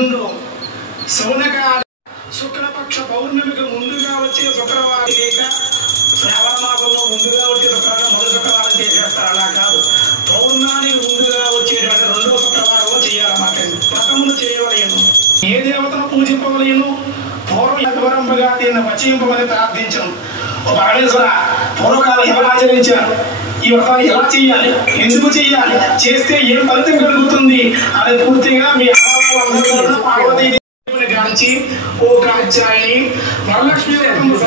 2 శౌనకాల శుక్లపక్ష పౌర్ణమికి ముందుగా వచ్చే శుక్రవారం లేక శ్రావణ మాసంలో ముందుగా వచ్చే శుక్రవారం మొదటి శుక్రవారం చేసేస్తారు. అలా కాదు, పౌర్ణానికి ముందుగా వచ్చేటువంటి 2వ శుక్రవారం చేయాలన్నమాట. వ్రతములు చేయవలేను, ఏ దేవతను పూజింపవలేను. పూర్వరంభగా దీన్ని వచింపమని ప్రార్థించను. ఓ పరమేశ్వర, పూర్వకాలం ఎలా ఆచరించారు, ఈ వ్రతాన్ని ఎలా చేయాలి, ఎందుకు చేయాలి, చేస్తే ఏం ఫలితం కలుగుతుంది అని పూర్తిగా మీ ఆడవాళ్ళందరూ పార్వతీదేవిని గాంచి ఓ కాచాయి వరలక్ష్మి